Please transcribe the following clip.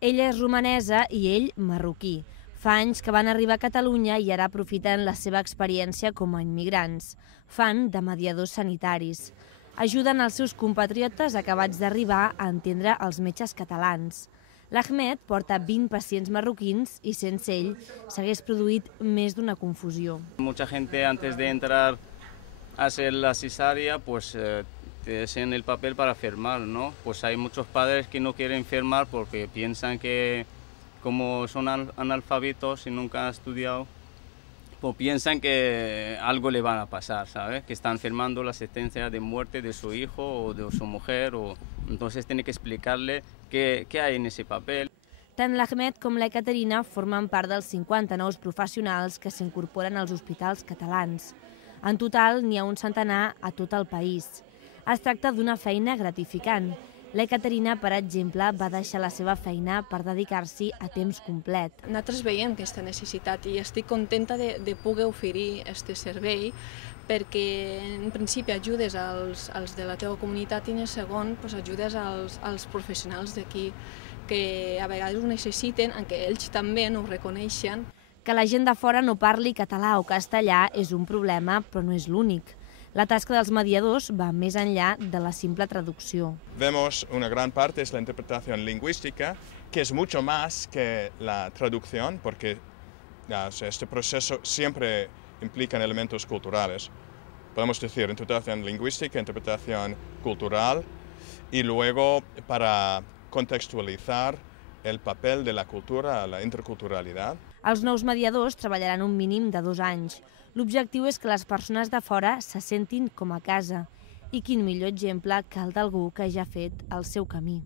Ella és romanesa i ell marroquí. Fa anys que van arribar a Catalunya i ara aprofiten la seva experiència com a immigrants. Fan de mediadors sanitaris. Ajuden els seus compatriotes acabats d'arribar a entendre els metges catalans. L'Ahmed porta 20 pacients marroquins i sense ell s'hagués produït més d'una confusió. Mucha gente antes de entrar a hacer la cesárea, pues te hacen el papel para firmar, ¿no? Pues hay muchos padres que no quieren firmar porque piensan que como son analfabetos y nunca han estudiado, pues piensan que algo le van a pasar, ¿sabes? Que están firmando la sentencia de muerte de su hijo o de su mujer, entonces tiene que explicarle qué hay en ese papel. Tant l'Ahmed com la Caterina formen part dels 50 nous professionals que s'incorporen als hospitals catalans. En total, n'hi ha un centenar a tot el país. Es tracta d'una feina gratificant. La Caterina, per exemple, va deixar la seva feina per dedicar-s'hi a temps complet. Nosaltres veiem aquesta necessitat i estic contenta de poder oferir aquest servei perquè en principi ajudes als de la teva comunitat i en segon ajudes als professionals d'aquí que a vegades ho necessiten, en què ells també no ho reconeixen. Que la gent de fora no parli català o castellà és un problema, però no és l'únic. La tasca dels mediadors va més enllà de la simple traducció. Vemos una gran parte es la interpretación lingüística, que es mucho más que la traducción, porque este proceso siempre implica elementos culturales. Podemos decir interpretación lingüística, interpretación cultural, y luego para contextualizar el papel de la cultura, la interculturalidad. Els nous mediadors treballaran un mínim de 2 anys. L'objectiu és que les persones de fora se sentin com a casa. I quin millor exemple que el d'algú que ja ha fet el seu camí.